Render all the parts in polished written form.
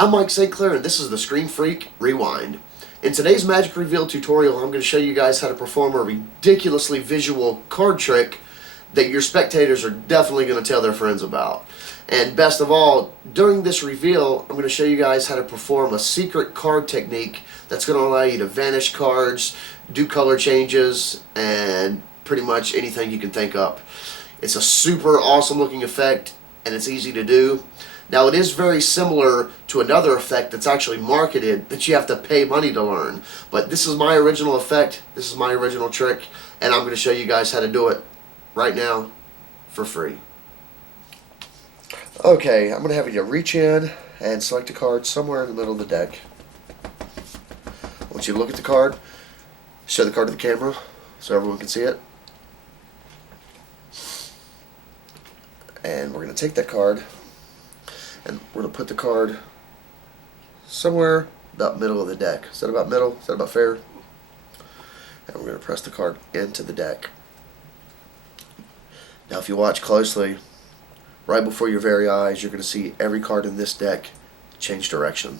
I'm Mike St. Clair, and this is the Screamfreak Rewind. In today's Magic Reveal tutorial, I'm going to show you guys how to perform a ridiculously visual card trick that your spectators are definitely going to tell their friends about. And best of all, during this reveal, I'm going to show you guys how to perform a secret card technique that's going to allow you to vanish cards, do color changes, and pretty much anything you can think up. It's a super awesome looking effect, and it's easy to do. Now, it is very similar to another effect that's actually marketed that you have to pay money to learn. But this is my original effect, this is my original trick, and I'm going to show you guys how to do it right now for free. Okay, I'm going to have you reach in and select a card somewhere in the middle of the deck. I want you to look at the card, show the card to the camera so everyone can see it. And we're going to take that card, and we're going to put the card somewhere about middle of the deck. Is that about middle? Is that about fair? And we're going to press the card into the deck. Now if you watch closely, right before your very eyes, you're going to see every card in this deck change direction.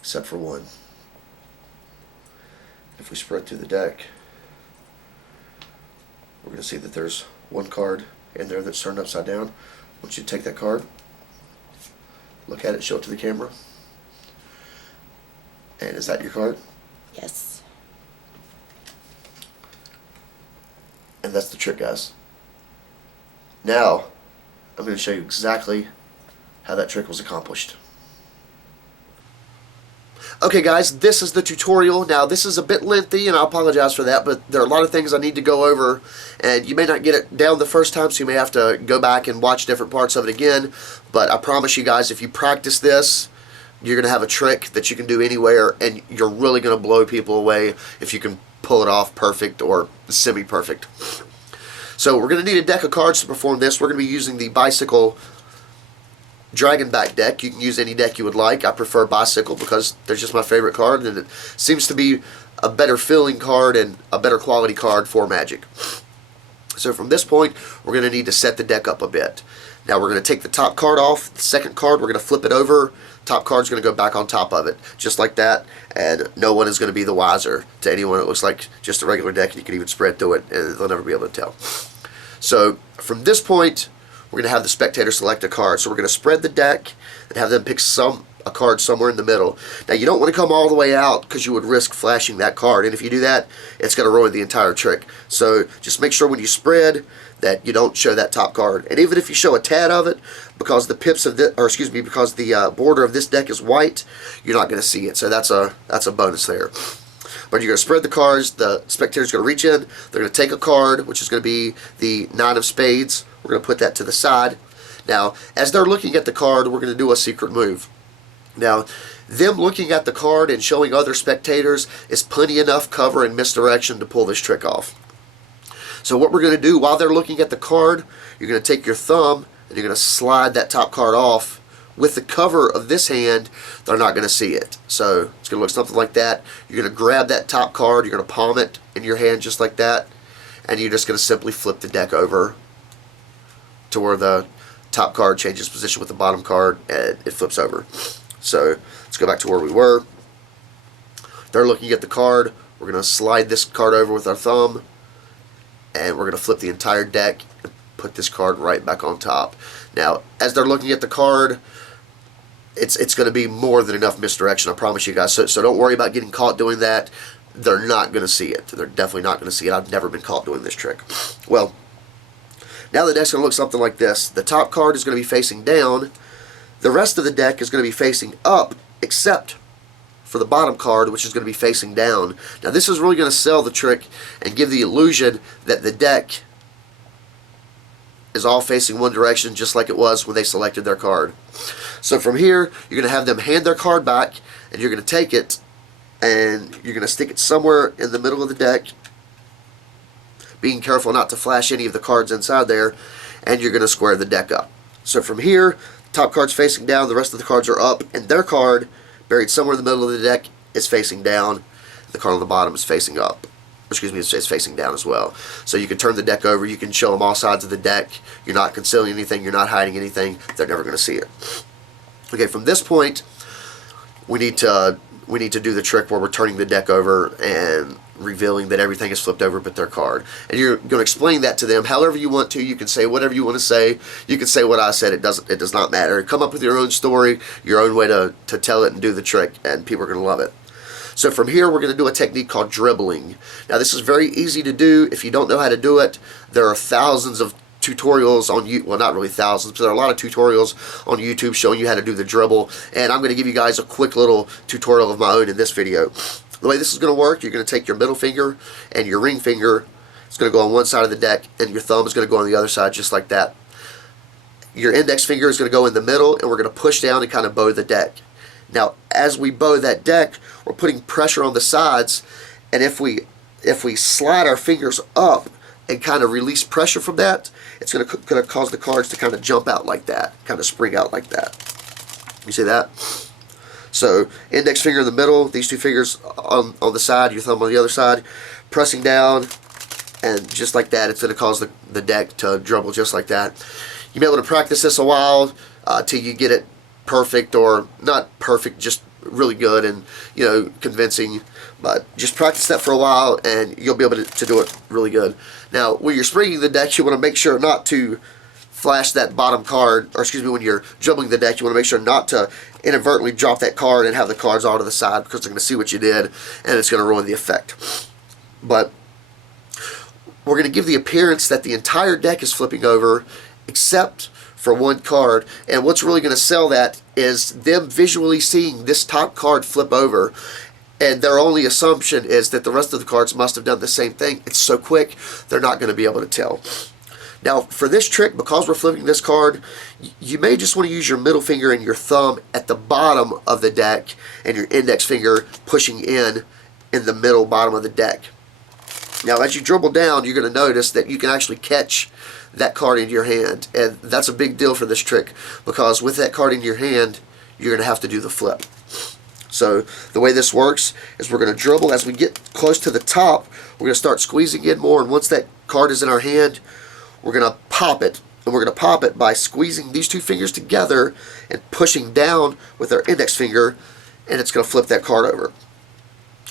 Except for one. If we spread through the deck, we're going to see that there's one card in there that's turned upside down. I want you to take that card, look at it, show it to the camera. And is that your card? Yes. And that's the trick, guys. Now, I'm going to show you exactly how that trick was accomplished. Okay guys, this is the tutorial. Now this is a bit lengthy and I apologize for that, but there are a lot of things I need to go over and you may not get it down the first time, so you may have to go back and watch different parts of it again. But I promise you guys, if you practice this, you're going to have a trick that you can do anywhere, and you're really going to blow people away if you can pull it off perfect or semi-perfect. So we're going to need a deck of cards to perform this. We're going to be using the Bicycle Dragonback deck. You can use any deck you would like. I prefer Bicycle because they're just my favorite card, and it seems to be a better feeling card and a better quality card for Magic. So from this point, we're going to need to set the deck up a bit. Now we're going to take the top card off. The second card, we're going to flip it over. Top card's going to go back on top of it, just like that, and no one is going to be the wiser to anyone. It looks like just a regular deck, and you can even spread through it, and they'll never be able to tell. So from this point, we're going to have the spectator select a card. So we're going to spread the deck and have them pick a card somewhere in the middle. Now you don't want to come all the way out because you would risk flashing that card, and if you do that, it's going to ruin the entire trick. So just make sure when you spread that you don't show that top card. And even if you show a tad of it, because the pips of the, or excuse me, because the border of this deck is white, you're not going to see it. So that's a bonus there. But you're going to spread the cards. The spectator's going to reach in. They're going to take a card, which is going to be the 9 of spades. We're going to put that to the side. Now, as they're looking at the card, we're going to do a secret move. Now, them looking at the card and showing other spectators is plenty enough cover and misdirection to pull this trick off. So what we're going to do while they're looking at the card, you're going to take your thumb and you're going to slide that top card off. With the cover of this hand, they're not going to see it. So it's going to look something like that. You're going to grab that top card, you're going to palm it in your hand just like that, and you're just going to simply flip the deck over to where the top card changes position with the bottom card and it flips over. So let's go back to where we were. They're looking at the card. We're going to slide this card over with our thumb, and we're going to flip the entire deck and put this card right back on top. Now, as they're looking at the card, it's going to be more than enough misdirection, I promise you guys. So don't worry about getting caught doing that. They're not going to see it. They're definitely not going to see it. I've never been caught doing this trick. Well, now the deck's going to look something like this. The top card is going to be facing down. The rest of the deck is going to be facing up, except for the bottom card, which is going to be facing down. Now this is really going to sell the trick and give the illusion that the deck is all facing one direction, just like it was when they selected their card. So from here, you're going to have them hand their card back, and you're going to take it and you're going to stick it somewhere in the middle of the deck, being careful not to flash any of the cards inside there, and you're going to square the deck up. So from here, top card's facing down, the rest of the cards are up, and their card, buried somewhere in the middle of the deck, is facing down. The card on the bottom is facing up. excuse me, it's facing down as well. So you can turn the deck over, you can show them all sides of the deck. You're not concealing anything, you're not hiding anything. They're never going to see it. Okay, from this point, we need to do the trick where we're turning the deck over and revealing that everything is flipped over but their card. And you're going to explain that to them however you want to. You can say whatever you want to say. You can say what I said. It does not matter. Come up with your own story, your own way to tell it and do the trick, and people are going to love it. So from here, we're going to do a technique called dribbling. Now, this is very easy to do. If you don't know how to do it, there are thousands of tutorials on YouTube. Well, not really thousands, but there are a lot of tutorials on YouTube showing you how to do the dribble. And I'm going to give you guys a quick little tutorial of my own in this video. The way this is going to work, you're going to take your middle finger and your ring finger. It's going to go on one side of the deck, and your thumb is going to go on the other side, just like that. Your index finger is going to go in the middle, and we're going to push down and kind of bow the deck. Now, as we bow that deck, we're putting pressure on the sides, and if we slide our fingers up and kind of release pressure from that, it's going to cause the cards to kind of jump out like that, kind of spring out like that. You see that? So, index finger in the middle, these two fingers on the side, your thumb on the other side, pressing down, and just like that, it's going to cause the deck to dribble just like that. You'll be able to practice this a while till you get it perfect, or not perfect, just really good and, you know, convincing. But just practice that for a while, and you'll be able to do it really good. Now, when you're springing the deck, you want to make sure not to flash that bottom card, or excuse me, when you're dribbling the deck, you want to make sure not to inadvertently drop that card and have the cards all to the side, because they're going to see what you did, and it's going to ruin the effect. But we're going to give the appearance that the entire deck is flipping over, except for one card. And what's really going to sell that is them visually seeing this top card flip over, and their only assumption is that the rest of the cards must have done the same thing. It's so quick, they're not going to be able to tell. Now, for this trick, because we're flipping this card, you may just want to use your middle finger and your thumb at the bottom of the deck, and your index finger pushing in the middle bottom of the deck. Now, as you dribble down, you're going to notice that you can actually catch that card in your hand, and that's a big deal for this trick, because with that card in your hand, you're going to have to do the flip. So the way this works is we're going to dribble. As we get close to the top, we're going to start squeezing in more, and once that card is in our hand, we're going to pop it. And we're going to pop it by squeezing these two fingers together and pushing down with our index finger, and it's going to flip that card over.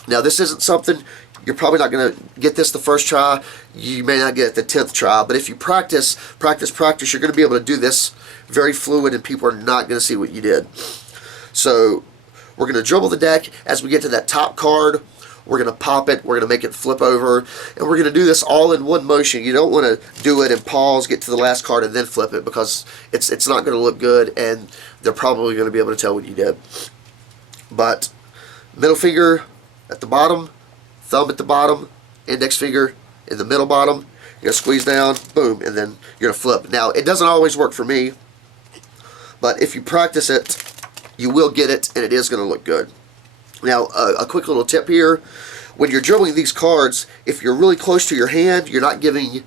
Now, this isn't something, you're probably not going to get this the first try. You may not get it the 10th try, but if you practice, you're going to be able to do this very fluid, and people are not going to see what you did. So we're going to dribble the deck. As we get to that top card, we're going to pop it, we're going to make it flip over, and we're going to do this all in one motion. You don't want to do it and pause, get to the last card, and then flip it, because it's not going to look good, and they're probably going to be able to tell what you did. But middle finger at the bottom, thumb at the bottom, index finger in the middle bottom, you're going to squeeze down, boom, and then you're going to flip. Now, it doesn't always work for me, but if you practice it, you will get it, and it is going to look good. Now, a quick little tip here: when you're dribbling these cards, if you're really close to your hand, you're not giving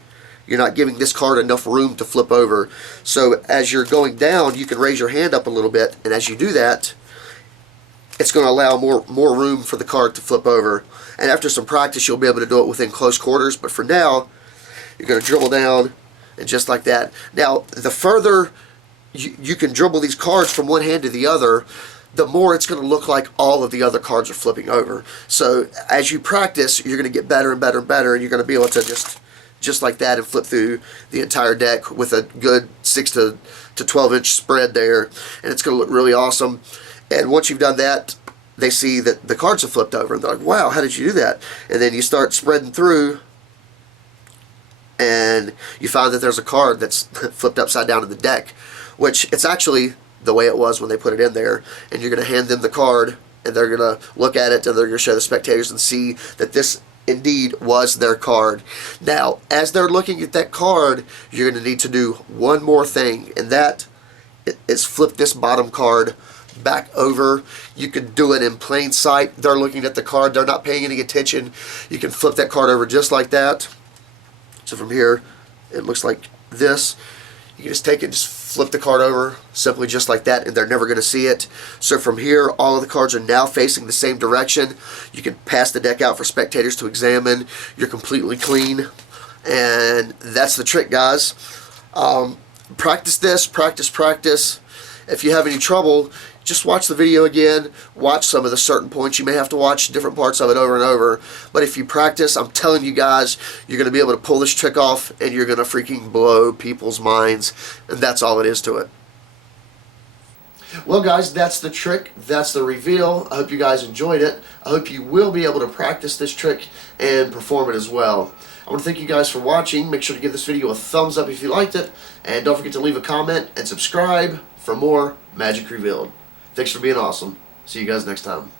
this card enough room to flip over. So as you're going down, you can raise your hand up a little bit, and as you do that, it's going to allow more room for the card to flip over. And after some practice, you'll be able to do it within close quarters. But for now, you're going to dribble down, and just like that. Now, the further you can dribble these cards from one hand to the other, the more it's going to look like all of the other cards are flipping over. So as you practice, you're going to get better and better and better, and you're going to be able to just like that and flip through the entire deck with a good 6 to 12 inch spread there, and it's going to look really awesome. And once you've done that, they see that the cards have flipped over, and they're like, wow, how did you do that? And then you start spreading through, and you find that there's a card that's flipped upside down in the deck, which it's actually the way it was when they put it in there. And you're going to hand them the card, and they're going to look at it, and they're going to show the spectators and see that this indeed was their card. Now, as they're looking at that card, you're going to need to do one more thing, and that is flip this bottom card back over. You can do it in plain sight. They're looking at the card, they're not paying any attention. You can flip that card over just like that. So from here, it looks like this. You can just take it, just flip the card over simply just like that, and they're never going to see it. So from here, all of the cards are now facing the same direction. You can pass the deck out for spectators to examine. You're completely clean, and that's the trick, guys. Practice this, practice. If you have any trouble, just watch the video again, watch some of the certain points. You may have to watch different parts of it over and over, but if you practice, I'm telling you guys, you're going to be able to pull this trick off, and you're going to freaking blow people's minds, and that's all it is to it. Well, guys, that's the trick. That's the reveal. I hope you guys enjoyed it. I hope you will be able to practice this trick and perform it as well. I want to thank you guys for watching. Make sure to give this video a thumbs up if you liked it, and don't forget to leave a comment and subscribe for more Magic Revealed. Thanks for being awesome. See you guys next time.